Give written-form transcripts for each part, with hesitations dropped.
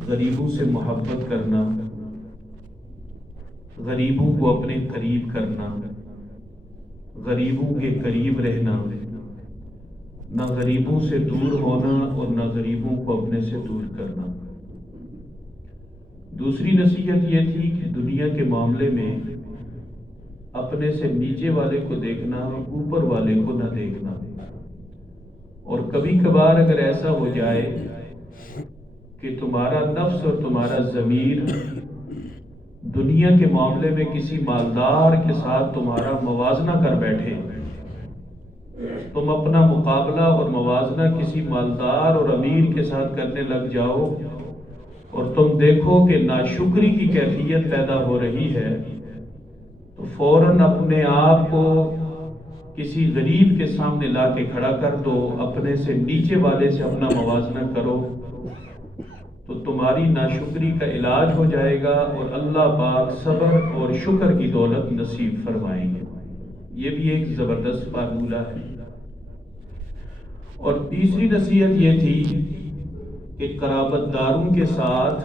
غریبوں سے محبت کرنا، غریبوں کو اپنے قریب کرنا، غریبوں کے قریب رہنا، نہ غریبوں سے دور ہونا اور نہ غریبوں کو اپنے سے دور کرنا۔ دوسری نصیحت یہ تھی کہ دنیا کے معاملے میں اپنے سے نیچے والے کو دیکھنا، اوپر والے کو نہ دیکھنا، اور کبھی کبھار اگر ایسا ہو جائے کہ تمہارا نفس اور تمہارا ضمیر دنیا کے معاملے میں کسی مالدار کے ساتھ تمہارا موازنہ کر بیٹھے، تم اپنا مقابلہ اور موازنہ کسی مالدار اور امیر کے ساتھ کرنے لگ جاؤ اور تم دیکھو کہ ناشکری کی کیفیت پیدا ہو رہی ہے، تو فوراً اپنے آپ کو کسی غریب کے سامنے لا کے کھڑا کر دو، اپنے سے نیچے والے سے اپنا موازنہ کرو، تو تمہاری ناشکری کا علاج ہو جائے گا اور اللہ پاک صبر اور شکر کی دولت نصیب فرمائیں گے۔ یہ بھی ایک زبردست فارمولہ ہے۔ اور تیسری نصیحت یہ تھی کہ قرابت داروں کے ساتھ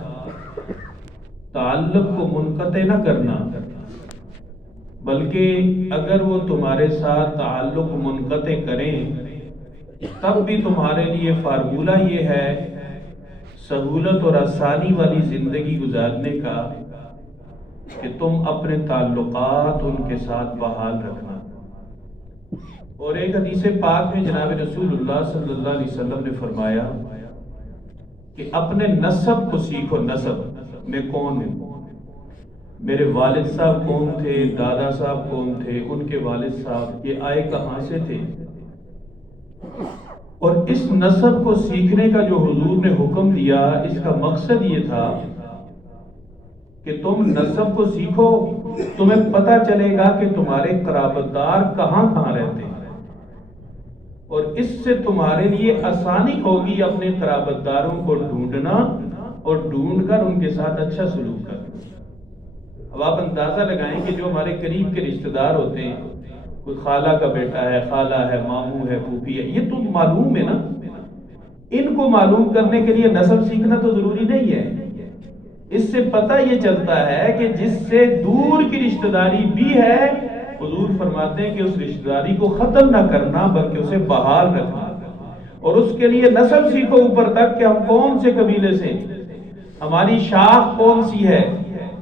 تعلق کو منقطع نہ کرنا، بلکہ اگر وہ تمہارے ساتھ تعلق منقطع کریں تب بھی تمہارے لیے فارمولہ یہ ہے سہولت اور آسانی والی زندگی گزارنے کا کہ تم اپنے تعلقات ان کے ساتھ بحال رکھنا۔ اور ایک حدیث پاک میں جناب رسول اللہ صلی اللہ علیہ وسلم نے فرمایا کہ اپنے نسب کو سیکھو۔ نسب میں کون ہوں، میرے والد صاحب کون تھے، دادا صاحب کون تھے، ان کے والد صاحب یہ آئے کہاں سے تھے۔ اور اس نسب کو سیکھنے کا جو حضور نے حکم دیا، اس کا مقصد یہ تھا کہ تم نسب کو سیکھو، تمہیں پتہ چلے گا کہ تمہارے قرابت دار کہاں کہاں رہتے ہیں، اور اس سے تمہارے لیے آسانی ہوگی اپنے قرابت داروں کو ڈھونڈنا اور ڈھونڈ کر ان کے ساتھ اچھا سلوک کرنا۔ اب آپ اندازہ لگائیں کہ جو ہمارے قریب کے رشتہ دار ہوتے ہیں، کوئی خالہ کا بیٹا ہے، خالہ ہے، ماموں ہے، پھوپھی ہے، یہ تو معلوم ہے نا، ان کو معلوم کرنے کے لیے نسب سیکھنا تو ضروری نہیں ہے۔ اس سے پتہ یہ چلتا ہے کہ جس سے دور کی رشتہ داری بھی ہے، حضور فرماتے ہیں کہ اس رشتہ داری کو ختم نہ کرنا بلکہ اسے بحال رکھنا، اور اس کے لیے نسب سیکھو اوپر تک کہ ہم کون سے قبیلے سے، ہماری شاخ کون سی ہے،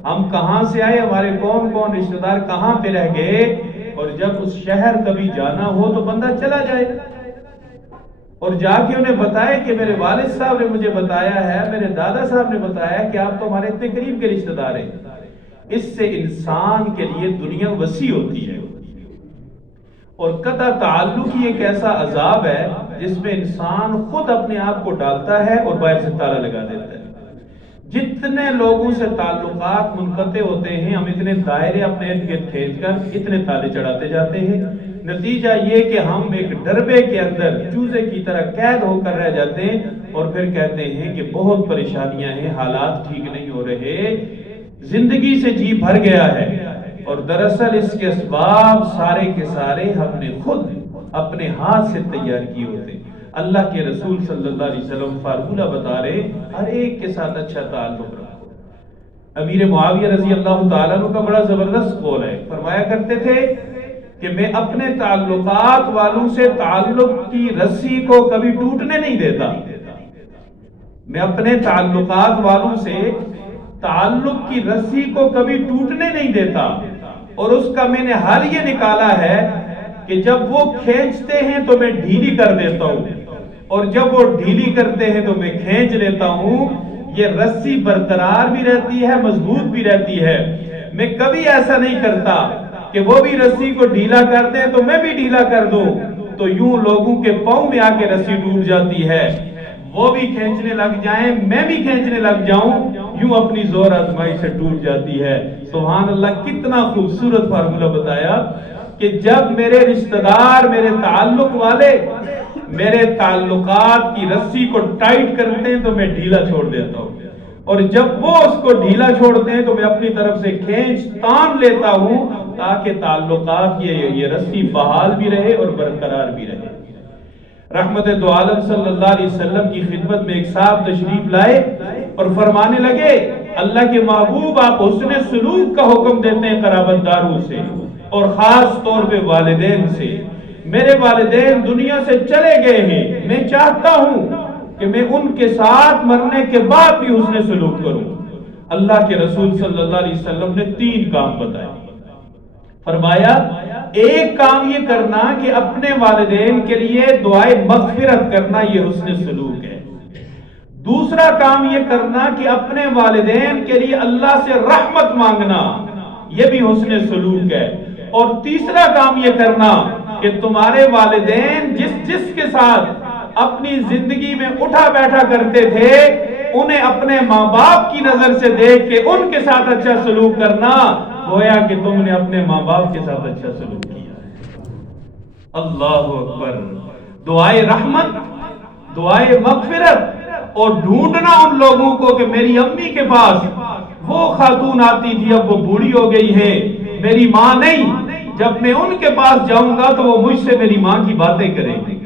ہم کہاں سے آئے، ہمارے کون کون رشتہ دار کہاں پہ رہ گئے، اور جب اس شہر کبھی جانا ہو تو بندہ چلا جائے اور جا کے انہیں بتائے کہ میرے والد صاحب نے مجھے بتایا ہے، میرے دادا صاحب نے بتایا کہ آپ تو ہمارے اتنے قریب کے رشتہ دار ہیں۔ اس سے انسان کے لیے دنیا وسیع ہوتی ہے، اور قطع تعلق ہی ایک ایسا عذاب ہے جس میں انسان خود اپنے آپ کو ڈالتا ہے اور باہر سے تالا لگا دیتا ہے۔ جتنے لوگوں سے تعلقات منقطع ہوتے ہیں، ہم اتنے دائرے اپنے ارد گرد کھینچ کر اتنے تالے چڑھاتے جاتے ہیں، نتیجہ یہ کہ ہم ایک ڈربے کے اندر چوزے کی طرح قید ہو کر رہ جاتے ہیں، اور پھر کہتے ہیں کہ بہت پریشانیاں ہیں، حالات ٹھیک نہیں ہو رہے، زندگی سے جی بھر گیا ہے، اور دراصل اس کے اسباب سارے کے سارے ہم نے خود اپنے ہاتھ سے تیار کیے ہوتے ہیں۔ اللہ کے رسول صلی اللہ علیہ وسلم فارمولہ بتا رہے، ہر ایک کے ساتھ اچھا تعلق رکھو۔ امیر معاویہ رضی اللہ تعالیٰ عنہ کا بڑا زبردست قول ہے، فرمایا کرتے تھے کہ میں اپنے تعلقات والوں سے تعلق کی رسی کو کبھی ٹوٹنے نہیں دیتا، میں اپنے تعلقات والوں سے تعلق کی رسی کو کبھی ٹوٹنے نہیں دیتا، اور اس کا میں نے حل یہ نکالا ہے کہ جب وہ کھینچتے ہیں تو میں ڈھیلی کر دیتا ہوں، اور جب وہ ڈھیلی کرتے ہیں تو میں کھینچ لیتا ہوں، یہ رسی برقرار بھی رہتی ہے، مضبوط بھی رہتی ہے۔ میں کبھی ایسا نہیں کرتا کہ وہ بھی رسی کو ڈھیلا کر دیں تو میں بھی ڈھیلا کر دوں، تو یوں لوگوں کے پاؤں میں آ کے رسی ٹوٹ جاتی ہے، وہ بھی کھینچنے لگ جائیں میں بھی کھینچنے لگ جاؤں، یوں اپنی زور آزمائی سے ٹوٹ جاتی ہے۔ سبحان اللہ، کتنا خوبصورت فارمولہ بتایا کہ جب میرے رشتہ دار، میرے تعلق والے میرے تعلقات کی رسی کو ٹائٹ کرتے ہیں تو میں ڈھیلا چھوڑ دیتا ہوں، اور جب وہ اس کو ڈھیلا چھوڑتے ہیں تو میں اپنی طرف سے کھینچ تان لیتا ہوں تاکہ تعلقات یہ رسی بحال بھی رہے اور برقرار بھی رہے۔ رحمت دو عالم صلی اللہ علیہ وسلم کی خدمت میں ایک صاحب تشریف لائے اور فرمانے لگے اللہ کے محبوب آپ حسن سلوک کا حکم دیتے ہیں قرابت داروں سے اور خاص طور پہ والدین سے. میرے والدین دنیا سے چلے گئے ہیں، میں چاہتا ہوں کہ میں ان کے ساتھ مرنے کے بعد بھی حسن سلوک کروں. اللہ کے رسول صلی اللہ علیہ وسلم نے 3 کام بتائے. فرمایا ایک کام یہ کرنا کہ اپنے والدین کے لیے دعائے مغفرت کرنا، یہ حسن سلوک ہے. دوسرا کام یہ کرنا کہ اپنے والدین کے لیے اللہ سے رحمت مانگنا، یہ بھی حسن سلوک ہے. اور تیسرا کام یہ کرنا کہ تمہارے والدین جس کے ساتھ اپنی زندگی میں اٹھا بیٹھا کرتے تھے انہیں اپنے ماں باپ کی نظر سے دیکھ کے ان کے ساتھ اچھا سلوک کرنا، گویا کہ تم نے اپنے ماں باپ کے ساتھ اچھا سلوک کیا ہے. اللہ اکبر. دعائے رحمت، دعائے مغفرت اور ڈھونڈنا ان لوگوں کو کہ میری امی کے پاس وہ خاتون آتی تھی اب وہ بوڑھی ہو گئی ہے، میری ماں نہیں، جب میں ان کے پاس جاؤں گا تو وہ مجھ سے میری ماں کی باتیں کریں گی،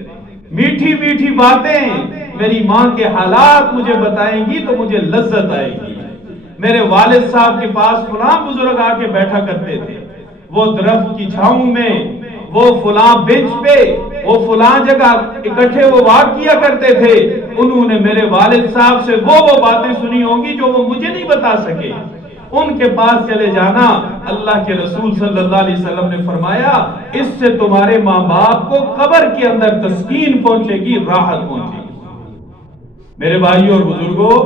میٹھی میٹھی باتیں میری ماں کے حالات مجھے بتائیں گی تو مجھے لذت آئے گی. میرے والد صاحب کے پاس فلاں بزرگ آ کے بیٹھا کرتے تھے، وہ درخت کی چھاؤں میں، وہ فلاں بینچ پہ، وہ فلاں جگہ اکٹھے وہ واک کیا کرتے تھے، انہوں نے میرے والد صاحب سے وہ باتیں سنی ہوں گی جو وہ مجھے نہیں بتا سکے. ان کے پاس چلے جانا. اللہ کے رسول صلی اللہ علیہ وسلم نے فرمایا اس سے تمہارے ماں باپ کو قبر کے اندر تسکین پہنچے گی، راحت پہنچے گی. میرے بھائیوں اور بزرگوں،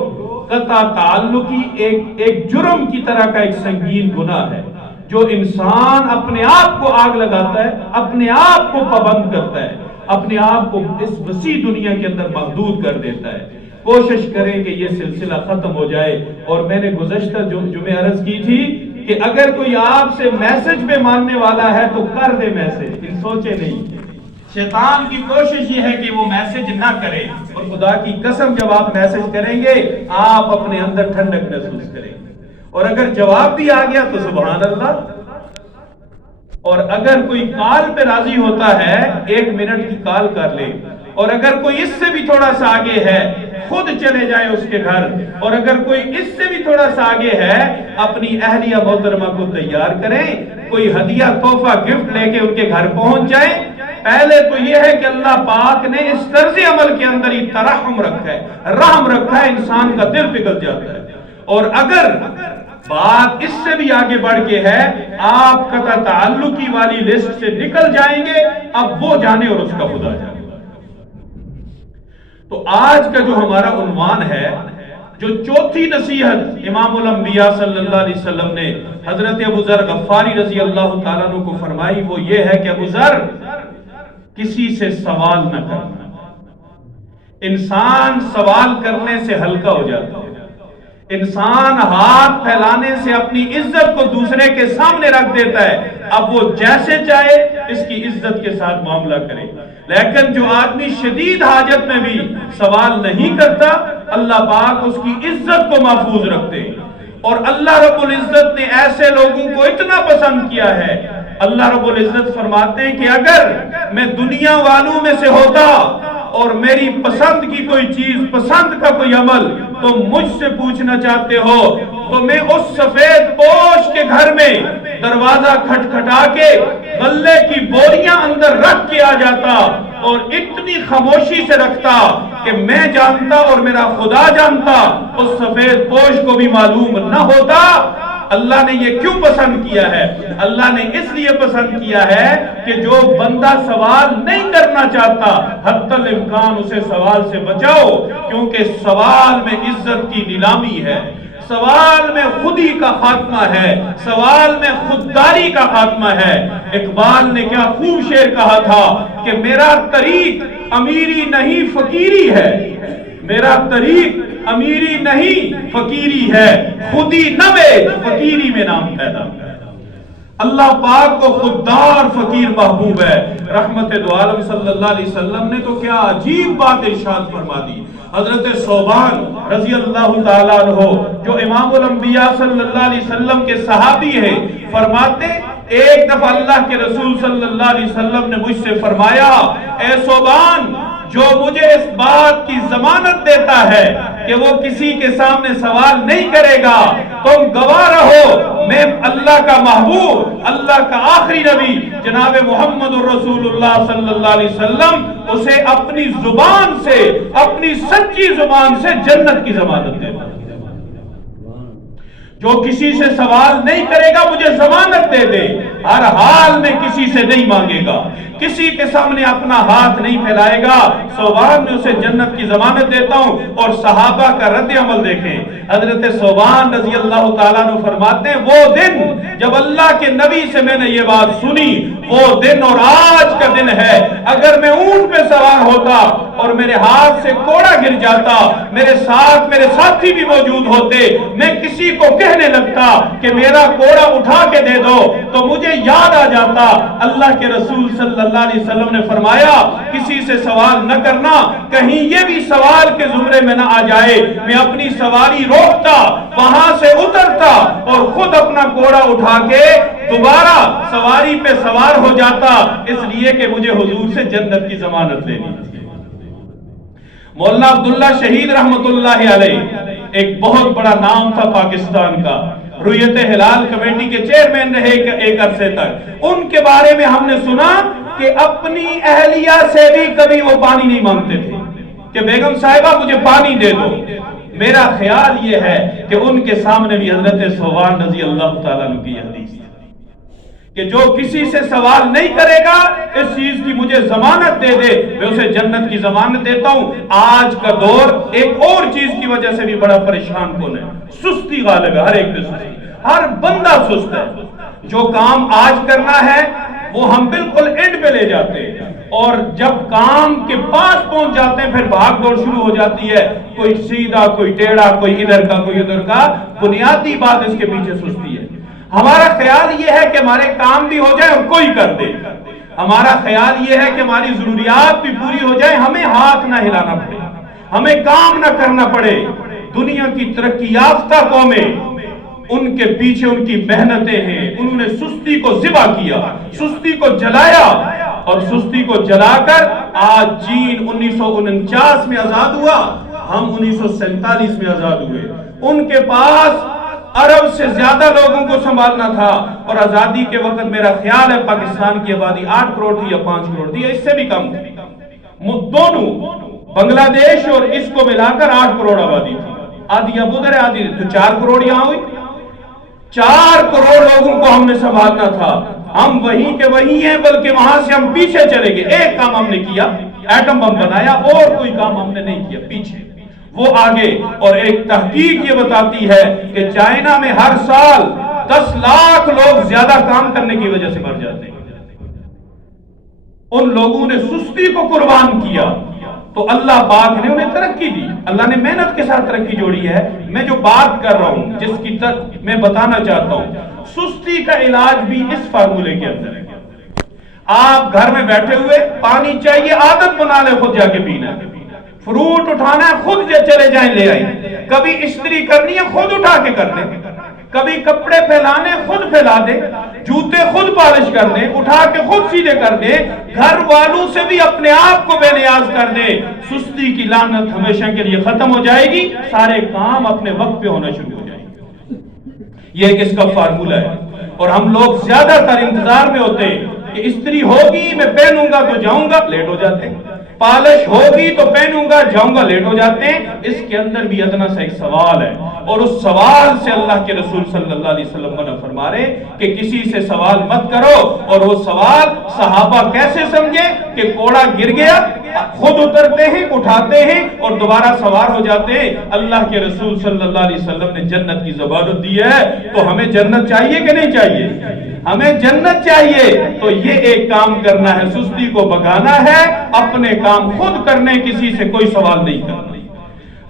قطع تعلقی ایک جرم کی طرح کا ایک سنگین گناہ ہے جو انسان اپنے آپ کو آگ لگاتا ہے، اپنے آپ کو پابند کرتا ہے، اپنے آپ کو اس وسیع دنیا کے اندر محدود کر دیتا ہے. کوشش کریں کہ یہ سلسلہ ختم ہو جائے. اور میں نے گزشتہ جمعے عرض کی تھی کہ اگر کوئی آپ سے میسج پہ ماننے والا ہے تو کر دے میسج، سوچے نہیں. شیطان کی کوشش یہ ہے کہ وہ میسج نہ کرے، اور خدا کی قسم جب آپ میسج کریں گے آپ اپنے اندر ٹھنڈک محسوس کریں گے. اور اگر جواب بھی آ گیا تو سبحان اللہ. اور اگر کوئی کال پہ راضی ہوتا ہے 1 منٹ کی کال کر لے، اور اگر کوئی اس سے بھی تھوڑا سا آگے ہے خود چلے جائے اس کے گھر، اور اگر کوئی اس سے بھی تھوڑا سا آگے ہے اپنی اہلیہ محترمہ کو تیار کریں، کوئی ہدیہ تحفہ گفٹ لے کے ان کے گھر پہنچ جائیں. پہلے تو یہ ہے کہ اللہ پاک نے اس طرز عمل کے اندر ہی ترحم رکھا ہے، رحم رکھا ہے، انسان کا دل پگھل جاتا ہے. اور اگر بات اس سے بھی آگے بڑھ کے ہے آپ قطع تعلقی والی لسٹ سے نکل جائیں گے، اب وہ جانے اور اس کا خدا جانے. تو آج کا جو ہمارا عنوان ہے، جو چوتھی نصیحت امام الانبیاء صلی اللہ علیہ وسلم نے حضرت ابو ذر غفاری رضی اللہ تعالیٰ عنہ کو فرمائی، وہ یہ ہے کہ ابو ذر کسی سے سوال نہ کرنا. انسان سوال کرنے سے ہلکا ہو جاتا ہے. انسان ہاتھ پھیلانے سے اپنی عزت کو دوسرے کے سامنے رکھ دیتا ہے. اب وہ جیسے چاہے اس کی عزت کے ساتھ معاملہ کرے. لیکن جو آدمی شدید حاجت میں بھی سوال نہیں کرتا، اللہ پاک اس کی عزت کو محفوظ رکھتے ہیں. اور اللہ رب العزت نے ایسے لوگوں کو اتنا پسند کیا ہے، اللہ رب العزت فرماتے ہیں کہ اگر میں دنیا والوں میں سے ہوتا اور میری پسند کی کوئی چیز، پسند کا کوئی عمل تو مجھ سے پوچھنا چاہتے ہو تو میں اس سفید پوش کے گھر میں دروازہ کھٹکھٹا کے غلے کی بوریاں اندر رکھ کے آ جاتا اور اتنی خاموشی سے رکھتا کہ میں جانتا اور میرا خدا جانتا، اس سفید پوش کو بھی معلوم نہ ہوتا. اللہ نے یہ کیوں پسند کیا ہے؟ اللہ نے اس لیے پسند کیا ہے کہ جو بندہ سوال نہیں کرنا چاہتا حتی الامکان اسے سوال سے بچاؤ، کیونکہ سوال میں عزت کی نیلامی ہے، سوال میں خودی کا خاتمہ ہے، سوال میں خودداری کا خاتمہ ہے. اقبال نے کیا خوب شعر کہا تھا کہ میرا طریق امیری نہیں فقیری ہے، میرا طریق امیری نہیں فقیری ہے، خودی نہ بیچ فقیری میں نام پیدا. اللہ پاک کو خوددار فقیر محبوب ہے. رحمت دو عالم صلی اللہ علیہ وسلم نے تو کیا عجیب بات ارشاد فرما دی. حضرت ثوبان رضی اللہ تعالیٰ عنہ جو امام الانبیاء صلی اللہ علیہ وسلم کے صحابی ہیں، فرماتے ایک دفعہ اللہ کے رسول صلی اللہ علیہ وسلم نے مجھ سے فرمایا، اے ثوبان جو مجھے اس بات کی ضمانت دیتا ہے کہ وہ کسی کے سامنے سوال نہیں کرے گا، تم گواہ رہو میں اللہ کا محبوب، اللہ کا آخری نبی جناب محمد الرسول اللہ صلی اللہ علیہ وسلم اسے اپنی زبان سے، اپنی سچی زبان سے جنت کی ضمانت دیتا ہے۔ جو کسی سے سوال نہیں کرے گا مجھے ضمانت دے دے، ہر حال میں کسی سے نہیں مانگے گا، کسی کے سامنے اپنا ہاتھ نہیں پھیلائے گا، ثوبان میں اسے جنت کی ضمانت دیتا ہوں۔ اور صحابہ کا رد عمل دیکھیں، حضرت ثوبان رضی اللہ تعالیٰ عنہ فرماتے ہیں وہ دن جب اللہ کے نبی سے میں نے یہ بات سنی، وہ دن اور آج کا دن ہے، اگر میں اونٹ پہ سوار ہوتا اور میرے ہاتھ سے کوڑا گر جاتا، میرے ساتھ میرے ساتھی بھی موجود ہوتے، میں کسی کو کہنے لگتا کہ میرا کوڑا اٹھا کے دے دو تو مجھے یاد آ جاتا اللہ کے رسول صلی اللہ علیہ وسلم نے فرمایا کسی سے سوال نہ کرنا، کہیں یہ بھی سوال کے زمرے میں نہ آ جائے۔ میں اپنی سواری روکتا، وہاں سے اترتا اور خود اپنا کوڑا اٹھا کے دوبارہ سواری پہ سوار ہو جاتا، اس لیے کہ مجھے حضور سے جنت کی ضمانت لینی تھی۔ مولانا عبداللہ شہید رحمت اللہ علیہ ایک بہت بڑا نام تھا پاکستان کا، رؤیت ہلال کمیٹی کے چیئرمین رہے ایک عرصے تک۔ ان کے بارے میں ہم نے سنا کہ اپنی اہلیہ سے بھی کبھی وہ پانی نہیں مانگتے تھے کہ بیگم صاحبہ مجھے پانی دے دو۔ میرا خیال یہ ہے کہ ان کے سامنے بھی حضرت ثوبان رضی اللہ تعالیٰ عنہ کی حدیث ہے کہ جو کسی سے سوال نہیں کرے گا اس چیز کی مجھے ضمانت دے دے، میں اسے جنت کی ضمانت دیتا ہوں۔ آج کا دور ایک اور چیز کی وجہ سے بھی بڑا پریشان کن ہے، سستی غالب ہے، ہر ایک پہ سستی، ہر بندہ سست ہے۔ جو کام آج کرنا ہے وہ ہم بالکل اینڈ پہ لے جاتے ہیں، اور جب کام کے پاس پہنچ جاتے ہیں پھر بھاگ دوڑ شروع ہو جاتی ہے، کوئی سیدھا کوئی ٹیڑھا، کوئی ادھر کا کوئی ادھر کا۔ بنیادی بات اس کے پیچھے سستی ہے۔ ہمارا خیال یہ ہے کہ ہمارے کام بھی ہو جائے اور کوئی کر دے، ہمارا خیال یہ ہے کہ ہماری ضروریات بھی پوری ہو جائے، ہمیں ہاتھ نہ ہلانا پڑے، ہمیں کام نہ کرنا پڑے۔ دنیا کی ترقی یافتہ قومیں، ان کے پیچھے ان کی محنتیں ہیں، انہوں نے سستی کو ذبح کیا، سستی کو جلایا، اور سستی کو جلا کر آج چین 1949 میں آزاد ہوا، ہم 1947 میں آزاد ہوئے۔ ان کے پاس عرب سے زیادہ لوگوں کو سنبھالنا تھا، اور آزادی کے وقت میرا خیال ہے پاکستان کی آبادی 8 کروڑ تھی یا 5 کروڑ تھی، اس سے بھی کم تھی۔ دونوں بنگلہ دیش اور اس کو ملا کر 8 کروڑ آبادی تھی، آدھی اب ادھر ہے آدھی تو 4 کروڑ یہاں ہوئی۔ 4 کروڑ لوگوں کو ہم نے سنبھالنا تھا، ہم وہیں کے وہیں ہیں، بلکہ وہاں سے ہم پیچھے چلے گئے۔ ایک کام ہم نے کیا، ایٹم بم بنایا، اور کوئی کام ہم نے نہیں کیا، پیچھے وہ آگے۔ اور ایک تحقیق یہ بتاتی ہے کہ چائنا میں ہر سال 10 لاکھ لوگ زیادہ کام کرنے کی وجہ سے مر جاتے ہیں۔ ان لوگوں نے سستی کو قربان کیا تو اللہ پاک نے انہیں ترقی دی، اللہ نے محنت کے ساتھ ترقی جوڑی ہے۔ میں جو بات کر رہا ہوں، جس کی طرف میں بتانا چاہتا ہوں، سستی کا علاج بھی اس فارمولے کے اندر ہے۔ آپ گھر میں بیٹھے ہوئے پانی چاہیے، عادت بنا لے خود جا کے پینا، فروٹ اٹھانا ہے خود چلے جائیں لے آئیں، کبھی استری کرنی ہے خود اٹھا کے کر لیں، کبھی کپڑے پھیلانے خود پھیلا دیں، جوتے خود پالش کر دیں، اٹھا کے خود سیدھے کر دیں، گھر والوں سے بھی اپنے آپ کو بے نیاز کر دیں، سستی کی لعنت ہمیشہ کے لیے ختم ہو جائے گی، سارے کام اپنے وقت پہ ہونا شروع ہو جائیں گے۔ یہ ایک اس کا فارمولہ ہے، اور ہم لوگ زیادہ تر انتظار میں ہوتے ہیں کہ استری ہوگی میں پہنوں گا تو جاؤں گا، لیٹ ہو جاتے ہیں، پالش ہوگی تو پہنوں گا جاؤں گا، لیٹ ہو جاتے ہیں۔ اس کے اندر بھی ادنا سا ایک سوال ہے، اور اس سوال سے اللہ کے رسول صلی اللہ علیہ وسلم منع فرما رہے کہ کسی سے سوال مت کرو۔ اور وہ سوال صحابہ کیسے سمجھے کہ کوڑا گر گیا، خود اترتے ہیں، اٹھاتے ہیں اور دوبارہ سوار ہو جاتے ہیں۔ اللہ کے رسول صلی اللہ علیہ وسلم نے جنت کی ضمانت دی ہے، تو ہمیں جنت چاہیے کہ نہیں چاہیے؟ ہمیں جنت چاہیے، تو یہ ایک کام کرنا ہے، سستی کو بھگانا ہے، اپنے کام خود کرنے، کسی سے کوئی سوال نہیں کرنا۔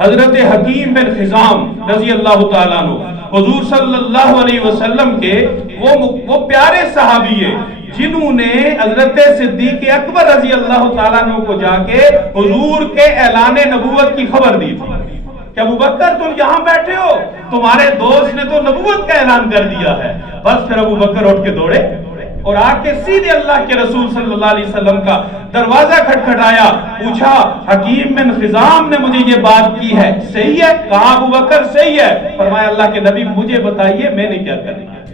حضرت حکیم بن حزام رضی اللہ تعالیٰ عنہ حضور صلی اللہ علیہ وسلم کے وہ پیارے صحابی ہیں جنہوں نے حضرت صدیق اکبر رضی اللہ تعالیٰ عنہ کو جا کے حضور کے اعلان نبوت کی خبر دی تھی کہ ابو بکر تم یہاں بیٹھے ہو، تمہارے دوست نے تو نبوت کا اعلان کر دیا ہے۔ بس پھر ابو بکر اٹھ کے دوڑے، اور آ کے سیدھے اللہ کے رسول صلی اللہ علیہ وسلم کا دروازہ کھٹکھٹایا، پوچھا حکیم بن خزام نے مجھے یہ بات کی ہے، صحیح ہے؟ کہا ابو بکر صحیح ہے۔ فرمایا اللہ کے نبی مجھے بتائیے میں نے کیا کرنا ہے؟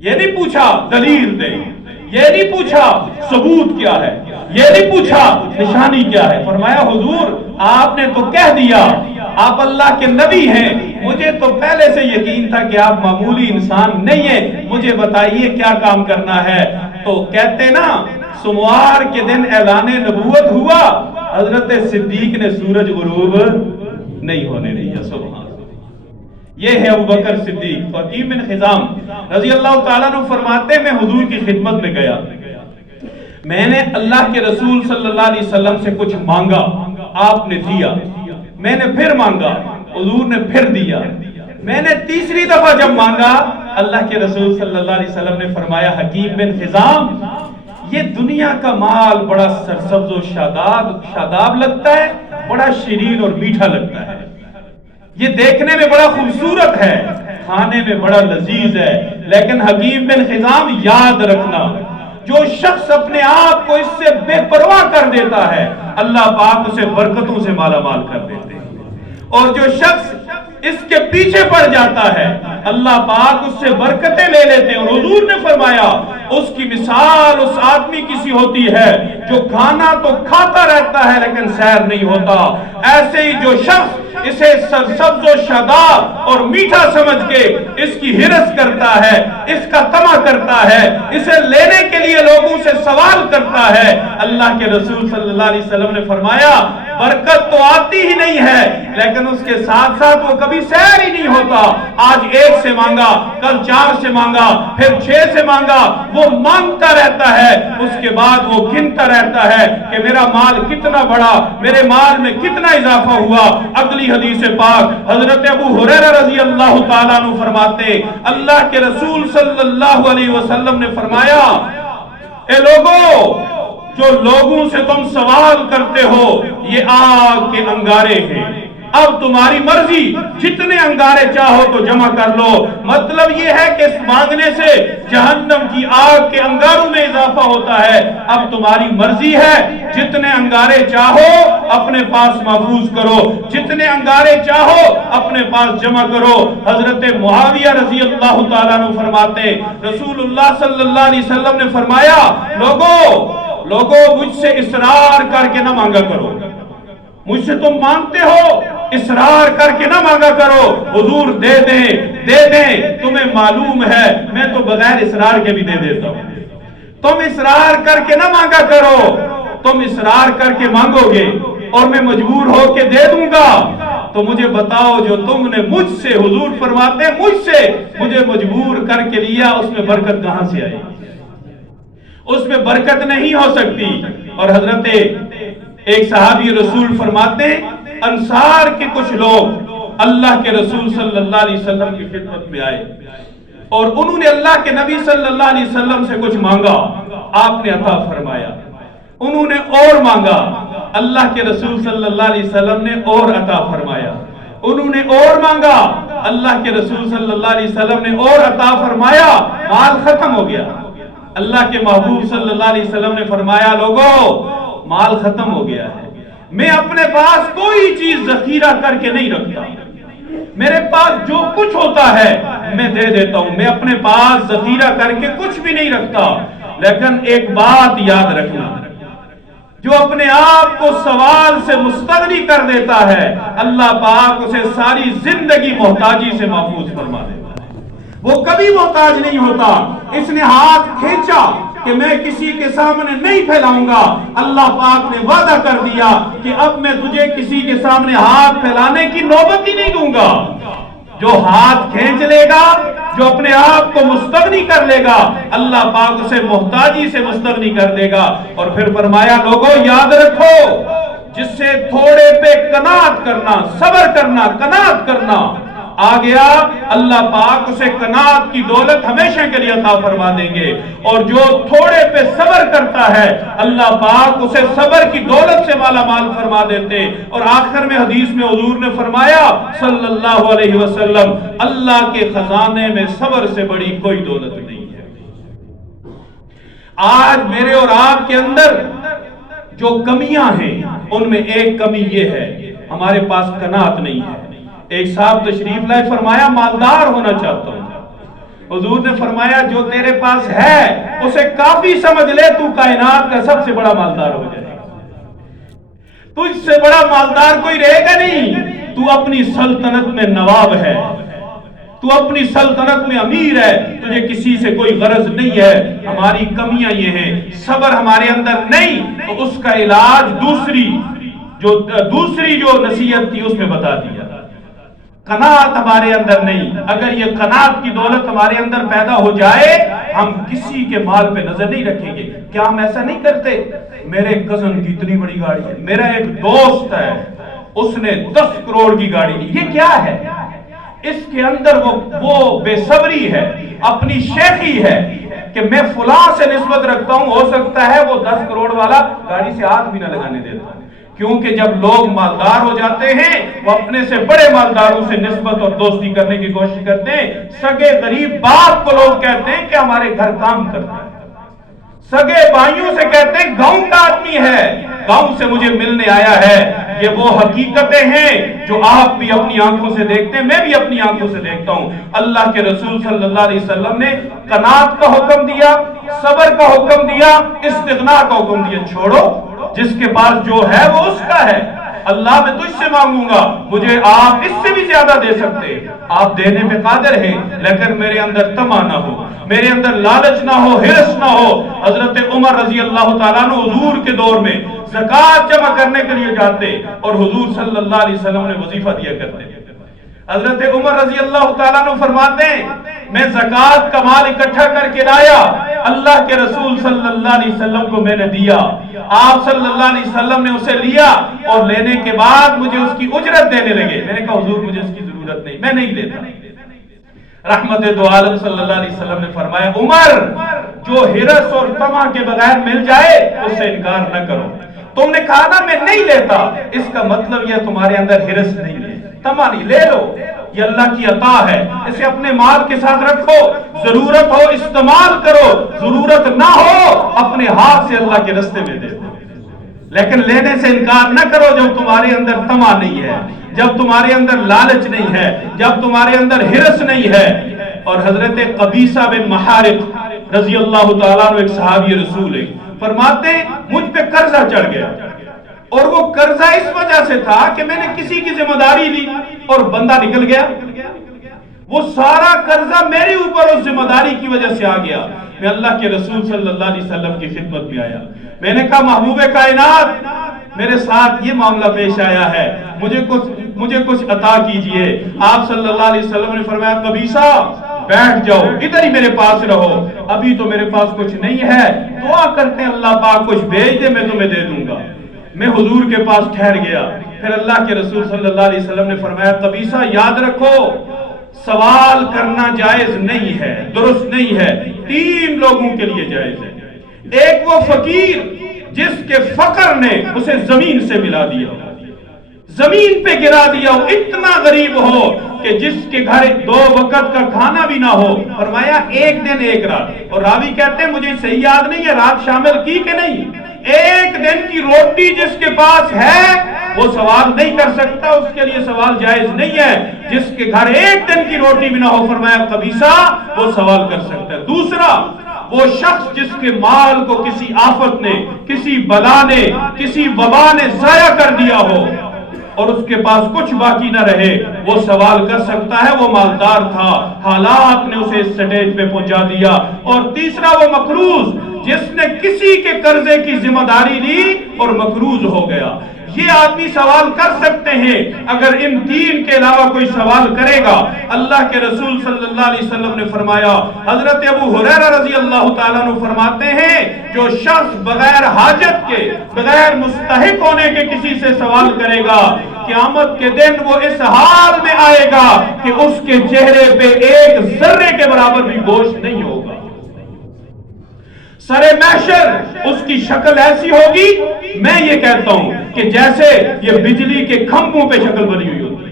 یہ نہیں پوچھا دلیل دے، یہ نہیں پوچھا ثبوت کیا ہے، یہ نہیں پوچھا نشانی کیا ہے۔ فرمایا حضور آپ نے تو کہہ دیا آپ اللہ کے نبی ہیں، مجھے تو پہلے سے یقین تھا کہ آپ معمولی انسان نہیں ہیں، مجھے بتائیے کیا کام کرنا ہے۔ تو کہتے نا سموار کے دن اعلان نبوت ہوا، حضرت صدیق نے سورج غروب نہیں ہونے دیا۔ سبحان اللہ، یہ ہے ابوبکر صدیق۔ حکیم بن خزام رضی اللہ تعالیٰ عنہ فرماتے میں حضور کی خدمت میں گیا، میں نے اللہ کے رسول صلی اللہ علیہ وسلم سے کچھ مانگا، آپ نے دیا، میں نے پھر مانگا، حضور نے پھر دیا، میں نے تیسری دفعہ جب مانگا اللہ کے رسول صلی اللہ علیہ وسلم نے فرمایا حکیم بن خزام یہ دنیا کا مال بڑا سرسبز و شاداب لگتا ہے، بڑا شیرین اور میٹھا لگتا ہے، یہ دیکھنے میں بڑا خوبصورت ہے، کھانے میں بڑا لذیذ ہے، لیکن حکیم بن خزام یاد رکھنا جو شخص اپنے آپ کو اس سے بے پرواہ کر دیتا ہے اللہ پاک اسے برکتوں سے مالا مال کر دیتے ہیں، اور جو شخص اس کے پیچھے پڑ جاتا ہے اللہ پاک اس سے برکتیں لے لیتے ہیں۔ اور حضور نے فرمایا اس کی مثال اس آدمی کی سی ہوتی ہے جو کھانا تو کھاتا رہتا ہے لیکن سیر نہیں ہوتا، ایسے ہی جو شخص اسے سرسبز و شاداب اور میٹھا سمجھ کے اس کی ہرس کرتا ہے، اس کا طمع کرتا ہے، اسے لینے کے لیے لوگوں سے سوال کرتا ہے، اللہ کے رسول صلی اللہ علیہ وسلم نے فرمایا برکت تو آتی ہی نہیں ہے لیکن اس کے ساتھ ساتھ وہ کبھی سیر ہی نہیں ہوتا۔ آج 1 سے مانگا، کل 4 سے مانگا، پھر 6 سے مانگا، وہ مانگتا رہتا ہے، اس کے بعد وہ گنتا رہتا ہے کہ میرا مال کتنا بڑا، میرے مال میں کتنا اضافہ ہوا۔ اگلی حدیث پاک حضرت ابو ہریرہ رضی اللہ تعالیٰ عنہ فرماتے اللہ کے رسول صلی اللہ علیہ وسلم نے فرمایا اے لوگو جو لوگوں سے تم سوال کرتے ہو یہ آگ کے انگارے ہیں، اب تمہاری مرضی جتنے انگارے چاہو تو جمع کر لو۔ مطلب یہ ہے کہ اس مانگنے سے جہنم کی آگ کے انگاروں میں اضافہ ہوتا ہے، اب تمہاری مرضی ہے جتنے انگارے چاہو اپنے پاس محفوظ کرو، جتنے انگارے چاہو اپنے پاس جمع کرو۔ حضرت معاویہ رضی اللہ تعالیٰ عنہ فرماتے رسول اللہ صلی اللہ علیہ وسلم نے فرمایا لوگو مجھ سے اصرار کر کے نہ مانگا کرو، مجھ سے تم مانگتے ہو اصرار کر کے نہ مانگا کرو، حضور دے دیں تمہیں معلوم ہے میں تو بغیر اصرار کے بھی دے دیتا ہوں، تم اصرار کر کے نہ مانگا کرو، تم اصرار کر کے مانگو گے اور میں مجبور ہو کے دے دوں گا تو مجھے بتاؤ جو تم نے مجھ سے، حضور فرماتے ہیں مجھ سے مجھے مجبور کر کے لیا اس میں برکت کہاں سے آئی؟ اس میں برکت نہیں ہو سکتی۔ اور حضرت ایک صحابی رسول فرماتے ہیں انصار کے کچھ لوگ اللہ کے رسول صلی اللہ علیہ وسلم کی خدمت میں آئے اور انہوں نے اللہ کے نبی صلی اللہ علیہ وسلم سے کچھ مانگا، آپ نے عطا فرمایا، انہوں نے اور مانگا، اللہ کے رسول صلی اللہ علیہ وسلم نے اور عطا فرمایا، انہوں نے اور مانگا، اللہ کے رسول صلی اللہ علیہ وسلم نے اور عطا فرمایا، مال ختم ہو گیا۔ اللہ کے محبوب صلی اللہ علیہ وسلم نے فرمایا لوگو مال ختم ہو گیا ہے، میں اپنے پاس کوئی چیز ذخیرہ کر کے نہیں رکھتا، میرے پاس جو کچھ ہوتا ہے میں دے دیتا ہوں، میں اپنے پاس ذخیرہ کر کے کچھ بھی نہیں رکھتا۔ لیکن ایک بات یاد رکھنا، جو اپنے آپ کو سوال سے مستغنی کر دیتا ہے اللہ پاک اسے ساری زندگی محتاجی سے محفوظ فرما دیتا ہے، وہ کبھی محتاج نہیں ہوتا۔ اس نے ہاتھ کھینچا کہ میں کسی کے سامنے نہیں پھیلاؤں گا، اللہ پاک نے وعدہ کر دیا کہ اب میں تجھے کسی کے سامنے ہاتھ پھیلانے کی نوبت ہی نہیں دوں گا۔ جو ہاتھ کھینچ لے گا، جو اپنے آپ کو مستغنی کر لے گا، اللہ پاک اسے محتاجی سے مستغنی کر دے گا۔ اور پھر فرمایا لوگوں یاد رکھو جس سے تھوڑے پہ قناعت کرنا، صبر کرنا، قناعت کرنا آ گیا، اللہ پاک اسے قناعت کی دولت ہمیشہ کے لیے عطا فرما دیں گے، اور جو تھوڑے پہ صبر کرتا ہے اللہ پاک اسے صبر کی دولت سے مالا مال فرما دیتے۔ اور آخر میں حدیث میں حضور نے فرمایا صلی اللہ علیہ وسلم اللہ کے خزانے میں صبر سے بڑی کوئی دولت نہیں ہے۔ آج میرے اور آپ کے اندر جو کمیاں ہیں ان میں ایک کمی یہ ہے، ہمارے پاس قناعت نہیں ہے۔ ایک صاحب تشریف لائے، فرمایا مالدار ہونا چاہتا ہوں۔ حضور نے فرمایا جو تیرے پاس ہے اسے کافی سمجھ لے، تو کائنات کا سب سے بڑا مالدار ہو جائے گا۔ تجھ سے بڑا مالدار کوئی رہے گا نہیں۔ تو اپنی سلطنت میں نواب ہے، تو اپنی سلطنت میں امیر ہے، تجھے کسی سے کوئی غرض نہیں ہے۔ ہماری کمیاں یہ ہیں، صبر ہمارے اندر نہیں، تو اس کا علاج دوسری جو نصیحت تھی اس میں بتا دیا۔ قناعت ہمارے اندر نہیں، اگر یہ قناعت کی دولت ہمارے اندر پیدا ہو جائے، ہم کسی کے مال پہ نظر نہیں رکھیں گے۔ کیا ہم ایسا نہیں کرتے؟ میرے کزن کی اتنی بڑی گاڑی ہے، میرا ایک دوست ہے اس نے 10 کروڑ کی گاڑی لی، یہ کیا ہے؟ اس کے اندر وہ بے صبری ہے، اپنی شیخی ہے کہ میں فلاں سے نسبت رکھتا ہوں، ہو سکتا ہے وہ 10 کروڑ والا گاڑی سے ہاتھ بھی نہ لگانے دیتا۔ کیونکہ جب لوگ مالدار ہو جاتے ہیں وہ اپنے سے بڑے مالداروں سے نسبت اور دوستی کرنے کی کوشش کرتے ہیں۔ سگے غریب باپ کو لوگ کہتے ہیں کہ ہمارے گھر کام کرتا ہے، سگے بھائیوں سے کہتے ہیں گاؤں کا آدمی ہے، گاؤں سے مجھے ملنے آیا ہے۔ یہ وہ حقیقتیں ہیں جو آپ بھی اپنی آنکھوں سے دیکھتے ہیں، میں بھی اپنی آنکھوں سے دیکھتا ہوں۔ اللہ کے رسول صلی اللہ علیہ وسلم نے قناعت کا حکم دیا، صبر کا حکم دیا، استغنا کا حکم دیا۔ چھوڑو، جس کے پاس جو ہے وہ اس کا ہے۔ اللہ میں تجھ سے مانگوں گا، مجھے آپ اس سے بھی زیادہ دے سکتے، آپ دینے پہ قادر ہیں، لیکن میرے اندر طمع نہ ہو، میرے اندر لالچ نہ ہو، ہرس نہ ہو۔ حضرت عمر رضی اللہ تعالیٰ عنہ حضور کے دور میں زکوٰۃ جمع کرنے کے لیے جاتے اور حضور صلی اللہ علیہ وسلم نے وظیفہ دیا کرتے۔ حضرت عمر رضی اللہ تعالیٰ عنہ فرماتے ہیں میں زکوٰۃ کا مال اکٹھا کر کے لایا، اللہ کے رسول صلی اللہ علیہ وسلم کو میں نے دیا، آپ صلی اللہ علیہ وسلم نے اسے لیا اور لینے کے بعد مجھے اس کی اجرت دینے لگے۔ میں نے کہا حضور مجھے اس کی ضرورت نہیں، میں نہیں لیتا۔ رحمت دو عالم صلی اللہ علیہ وسلم نے فرمایا عمر، جو ہرس اور طمع کے بغیر مل جائے اس سے انکار نہ کرو۔ تم نے کہا نا میں نہیں لیتا، اس کا مطلب یہ تمہارے اندر ہرس نہیں ہے، طمع نہیں، لے لو، یہ اللہ کی عطا ہے، اسے اپنے مال کے ساتھ رکھو، ضرورت ہو استعمال کرو، ضرورت نہ ہو اپنے ہاتھ سے اللہ کے راستے میں دے دو، لیکن لینے سے انکار نہ کرو جب تمہارے اندر طمع نہیں ہے، جب تمہارے اندر لالچ نہیں ہے، جب تمہارے اندر ہرس نہیں ہے۔ اور حضرت قبیصہ بن محارق رضی اللہ تعالیٰ عنہ ایک صحابی رسول ہے، فرماتے مجھ پہ قرضہ چڑھ گیا، اور وہ قرضہ اس وجہ سے تھا کہ میں نے کسی کی ذمہ داری لی اور بندہ نکل گیا، وہ سارا قرضہ میرے اوپر اس ذمہ داری کی وجہ سے آ گیا۔ میں اللہ کے رسول صلی اللہ علیہ وسلم کی خدمت میں آیا، میں نے کہا محبوب کائنات میرے ساتھ یہ معاملہ پیش آیا ہے، مجھے کچھ عطا کیجئے۔ آپ صلی اللہ علیہ وسلم نے فرمایا قبیصہ بیٹھ جاؤ، ادھر ہی میرے پاس رہو، ابھی تو میرے پاس کچھ نہیں ہے، دعا کرتے ہیں اللہ پاک کچھ بھیج دے میں تمہیں دے دوں گا۔ میں حضور کے پاس ٹھہر گیا، پھر اللہ کے رسول صلی اللہ علیہ وسلم نے فرمایا قبیصہ یاد رکھو سوال کرنا جائز نہیں ہے، درست نہیں ہے، 3 لوگوں کے لیے جائز ہے۔ ایک وہ فقیر جس کے فقر نے اسے زمین سے ملا دیا، زمین پہ گرا دیا، اتنا غریب ہو کہ جس کے گھر 2 وقت کا کھانا بھی نہ ہو، فرمایا 1 دن 1 رات، اور راوی کہتے ہیں مجھے صحیح یاد نہیں ہے رات شامل کی کہ نہیں، 1 دن کی روٹی جس کے پاس ہے وہ سوال نہیں کر سکتا، اس کے لیے سوال جائز نہیں ہے۔ جس کے گھر 1 دن کی روٹی بھی نہ ہو، فرمایا قبیصہ وہ سوال کر سکتا ہے۔ دوسرا وہ شخص جس کے مال کو کسی آفت نے، کسی بلا نے، کسی وبا نے ضائع کر دیا ہو اور اس کے پاس کچھ باقی نہ رہے، وہ سوال کر سکتا ہے، وہ مالدار تھا، حالات نے اسے اس سٹیج پہ پہنچا دیا۔ اور تیسرا وہ مقروض جس نے کسی کے قرضے کی ذمہ داری لی اور مقروض ہو گیا۔ یہ آدمی سوال کر سکتے ہیں، اگر ان 3 کے علاوہ کوئی سوال کرے گا، اللہ کے رسول صلی اللہ علیہ وسلم نے فرمایا، حضرت ابو ہریرہ رضی اللہ تعالیٰ عنہ فرماتے ہیں جو شخص بغیر حاجت کے، بغیر مستحق ہونے کے کسی سے سوال کرے گا، قیامت کے دن وہ اس حال میں آئے گا کہ اس کے چہرے پہ 1 ذرے کے برابر بھی گوشت نہیں ہوگا، سرے محشر اس کی شکل ایسی ہوگی، میں یہ کہتا ہوں کہ جیسے یہ بجلی کے کھمبوں پہ شکل بنی ہوئی ہوتی ہے،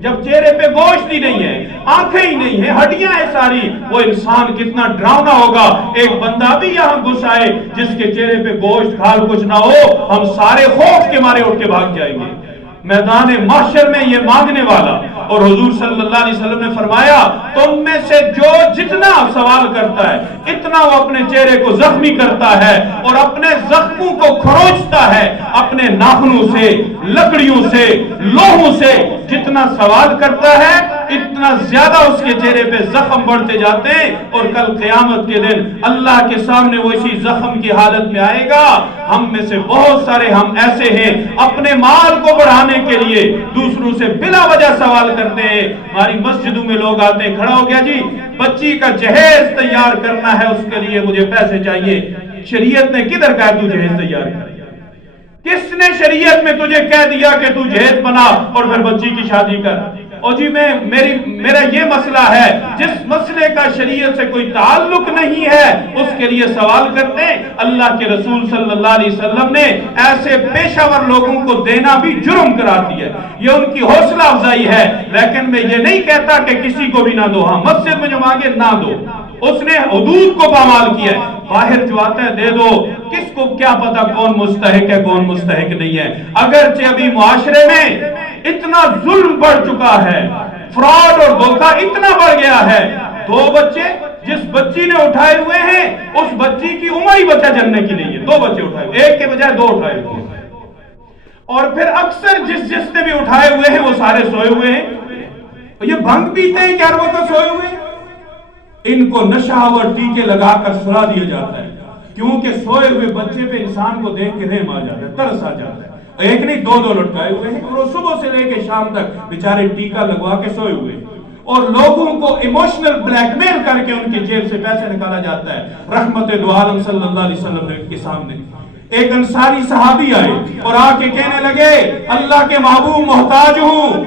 جب چہرے پہ گوشت ہی نہیں ہے، آنکھیں ہی نہیں ہیں، ہڈیاں ہیں ساری، وہ انسان کتنا ڈراؤنا ہوگا۔ ایک بندہ بھی یہاں گھس آئے جس کے چہرے پہ گوشت کھال کچھ نہ ہو، ہم سارے خوف کے مارے اٹھ کے بھاگ جائیں گے میدان محشر میں یہ مانگنے والا۔ اور حضور صلی اللہ علیہ وسلم نے فرمایا تم میں سے جو جتنا سوال کرتا ہے اتنا وہ اپنے چہرے کو زخمی کرتا ہے اور اپنے زخموں کو کھروچتا ہے اپنے ناخنوں سے، لکڑیوں سے، لوہوں سے۔ جتنا سوال کرتا ہے اتنا زیادہ اس کے چہرے پہ زخم بڑھتے جاتے ہیں، اور کل قیامت کے دن اللہ کے سامنے وہ اسی زخم کی حالت میں آئے گا۔ ہم میں سے بہت سارے ہم ایسے ہیں اپنے مال کو بڑھانے کے لیے دوسروں سے بلا وجہ سوال کرتے ہیں۔ ہماری مسجدوں میں لوگ آتے ہیں، کھڑا ہو گیا جی بچی کا جہیز تیار کرنا ہے، اس کے لیے مجھے پیسے چاہیے۔ شریعت نے کدھر کہا تو جہیز تیار کر؟ کس نے شریعت میں تجھے کہہ دیا کہ تو جہیز بنا اور پھر بچی کی شادی کر؟ اور جی میرا یہ مسئلہ ہے، جس مسئلے کا شریعت سے کوئی تعلق نہیں ہے اس کے لیے سوال کرتے ہیں۔ اللہ کے رسول صلی اللہ علیہ وسلم نے ایسے پیشہ ور لوگوں کو دینا بھی جرم قرار دیا ہے، یہ ان کی حوصلہ افزائی ہے۔ لیکن میں یہ نہیں کہتا کہ کسی کو بھی نہ دو، ہاں مسجد میں جو مانگے نہ دو، اس نے حدود کو پامال کیا ہے۔ باہر جو آتا ہے دے دو، کس کو کیا پتا کون مستحق ہے کون مستحق نہیں ہے۔ اگرچہ ابھی معاشرے میں اتنا ظلم بڑھ چکا ہے، فراڈ اور دھوکہ اتنا بڑھ گیا ہے، 2 بچے جس بچی نے اٹھائے ہوئے ہیں اس بچی کی عمر ہی بچہ جننے کی نہیں ہے، 2 بچے اٹھائے ہوئے، ایک کے بجائے 2 اٹھائے ہوئے ہیں۔ اور پھر اکثر جس نے بھی اٹھائے ہوئے ہیں وہ سارے سوئے ہوئے ہیں، یہ بھنگ پیتے ہیں کہ ہر وقت سوئے ہوئے ہیں۔ ان کو نشہ اور ٹیکے لگا کر سلا دیا جاتا ہے، کیونکہ سوئے ہوئے بچے پہ انسان کو دیکھ کے رحم آ جاتا ہے، ترس آ جاتا ہے۔ ایک نہیں 2 لٹکائے ہوئے ہیں، اور وہ صبح سے لے کے شام تک بیچارے ٹیکا لگوا کے سوئے ہوئے ہیں، اور لوگوں کو ایموشنل بلیک میل کر کے ان کی جیب سے پیسے نکالا جاتا ہے۔ رحمت دو عالم صلی اللہ علیہ وسلم کے سامنے ایک انصاری صحابی آئے اور آ کے کہنے لگے اللہ کے محبوب محتاج ہوں،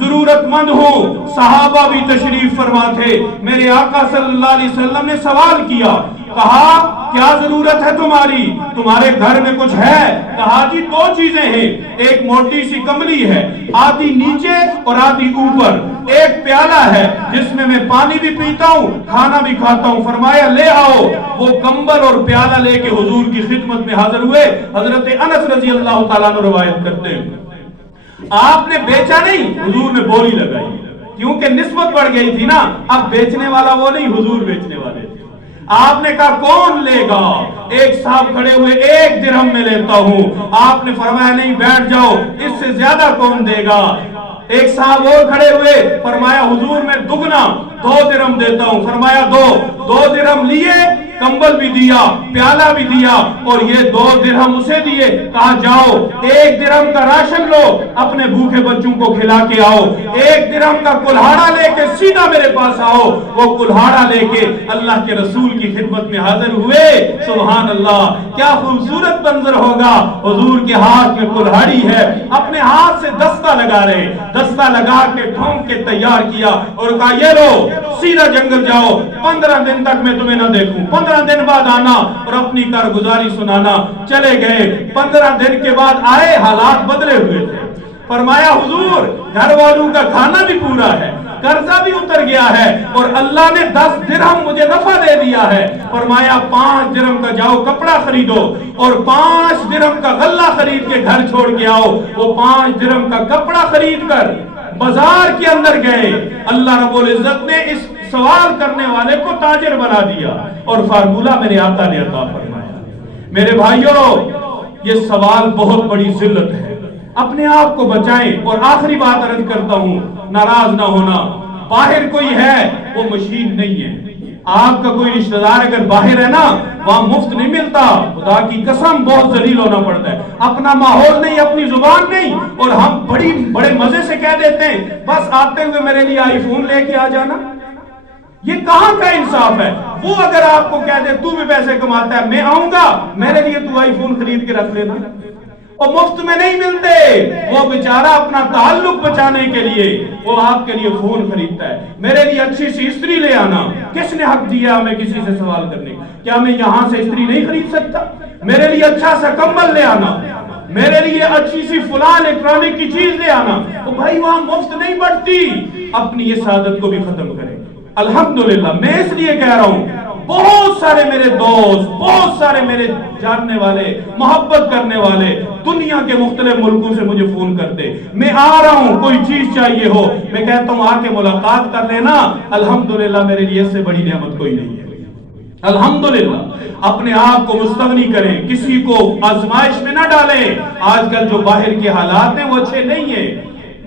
ضرورت مند ہوں۔ صحابہ بھی تشریف فرما تھے، میرے آقا صلی اللہ علیہ وسلم نے سوال کیا، کہا کیا ضرورت ہے تمہاری، تمہارے گھر میں کچھ ہے؟ کہا جی 2 چیزیں ہیں، ایک موٹی سی کملی ہے، آدھی نیچے اور آدھی اوپر، ایک پیالہ ہے جس میں میں پانی بھی پیتا ہوں کھانا بھی کھاتا ہوں۔ فرمایا لے آؤ۔ وہ کمبل اور پیالہ لے کے حضور کی خدمت میں حاضر ہوئے۔ حضرت انس رضی اللہ تعالیٰ عنہ روایت کرتے ہیں آپ نے بیچا نہیں، حضور نے بولی لگائی، کیونکہ نسبت بڑھ گئی تھی نا، اب بیچنے والا وہ نہیں، حضور بیچنے والے تھے۔ آپ نے کہا کون لے گا؟ ایک صاحب کھڑے ہوئے 1 درہم میں لیتا ہوں۔ آپ نے فرمایا نہیں بیٹھ جاؤ، اس سے زیادہ کون دے گا؟ ایک صاحب اور کھڑے ہوئے، فرمایا حضور میں دگنا 2 درہم دیتا ہوں۔ فرمایا 2 درہم لیے، کمبل بھی دیا، پیالہ بھی دیا، اور یہ 2 درہم اسے دیے۔ کہا جاؤ 1 درہم کا راشن لو، اپنے بھوکے بچوں کو کھلا کے آؤ، 1 درہم کا کلہاڑا لے کے سیدھا میرے پاس آؤ۔ وہ کلہاڑا لے کے اللہ کے رسول کی خدمت میں حاضر ہوئے۔ سبحان اللہ، کیا خوبصورت منظر ہوگا، حضور کے ہاتھ میں کلہاڑی ہے، اپنے ہاتھ سے دستہ لگا رہے، دستہ لگا کے ٹھونک کے تیار کیا اور کہا یہ لو سیدھا جنگل جاؤ، 15 دن تک میں تمہیں نہ دیکھوں، 15 دن بعد آنا اور اپنی کارگزاری سنانا۔ چلے گئے، 15 دن کے بعد آئے، حالات بدلے ہوئے تھے۔ فرمایا حضور گھر والوں کا کھانا بھی پورا ہے، قرضہ بھی اتر گیا ہے، اور اللہ نے 10 درہم مجھے نفع دے دیا ہے۔ فرمایا 5 درہم کا جاؤ کپڑا خریدو اور 5 درہم کا غلہ خرید کے گھر چھوڑ کے آؤ۔ وہ 5 درہم کا کپڑا خرید کر بازار کے اندر گئے، اللہ رب العزت نے اس سوال کرنے والے کو تاجر بنا دیا، اور فارمولہ میرے آقا نے عطا فرمایا۔ میرے بھائیوں، یہ سوال بہت بڑی ذلت ہے، اپنے آپ کو بچائیں۔ اور آخری بات عرض کرتا ہوں، ناراض نہ ہونا، باہر کوئی ہے وہ مشین نہیں ہے۔ آپ کا کوئی رشتہ دار اگر باہر ہے نا، وہاں مفت نہیں ملتا، خدا کی قسم بہت ذلیل ہونا پڑتا ہے۔ اپنا ماحول نہیں، اپنی زبان نہیں، اور ہم بڑے مزے سے کہہ دیتے ہیں بس آتے ہوئے میرے لیے آئی فون لے کے آ جانا۔ یہ کہاں کا انصاف ہے؟ وہ اگر آپ کو کہہ دے تو بھی پیسے کماتا ہے، میں آؤں گا میرے لیے تو آئی فون خرید کے رکھ لینا، اور مفت میں نہیں ملتے۔ وہ بیچارہ اپنا تعلق بچانے کے لیے وہ آپ کے لیے فون خریدتا ہے۔ میرے لیے اچھی سی استری لے آنا، کس نے حق دیا ہمیں کسی سے سوال کرنے؟ کیا میں یہاں سے استری نہیں خرید سکتا؟ میرے لیے اچھا سا کمبل لے آنا، میرے لیے اچھی سی فلان الیکٹرانک کی چیز لے آنا، تو بھائی وہاں مفت نہیں بڑھتی. اپنی یہ سعادت کو بھی ختم کریں. الحمدللہ میں اس لیے کہہ رہا ہوں، بہت سارے میرے دوست، بہت سارے میرے جاننے والے، محبت کرنے والے دنیا کے مختلف ملکوں سے مجھے فون کرتے، میں آ رہا ہوں، کوئی چیز چاہیے ہو، میں کہتا ہوں آ کے ملاقات کر لینا. الحمدللہ میرے لیے اس سے بڑی نعمت کوئی نہیں ہے. الحمدللہ اپنے آپ کو مستغنی کریں، کسی کو آزمائش میں نہ ڈالیں. آج کل جو باہر کے حالات ہیں وہ اچھے نہیں ہیں.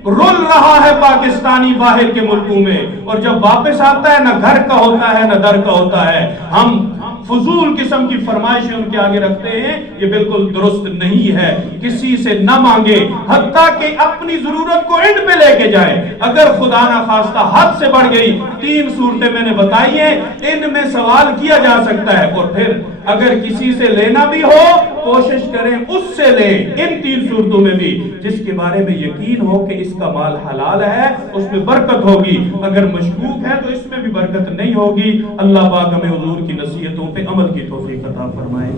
رول رہا ہے پاکستانی باہر کے ملکوں میں، اور جب واپس آتا ہے نہ گھر کا ہوتا ہے نہ در کا ہوتا ہے. ہم فضول قسم کی فرمائشیں ان کے آگے رکھتے ہیں، یہ بالکل درست نہیں ہے. کسی سے نہ مانگے، حتیٰ کہ اپنی ضرورت کو اینڈ پہ لے کے جائے. اگر خدا نہ خواستہ حد سے بڑھ گئی، 3 صورتیں میں نے بتائی ہیں، ان میں سوال کیا جا سکتا ہے. اور پھر اگر کسی سے لینا بھی ہو، کوشش کریں اس سے لیں، ان 3 صورتوں میں بھی، جس کے بارے میں یقین ہو کہ اس کا مال حلال ہے، اس میں برکت ہوگی. اگر مشکوک ہے تو اس میں بھی برکت نہیں ہوگی. اللہ پاک ہمیں حضور کی نصیحتوں پہ عمل کی توفیق عطا فرمائے.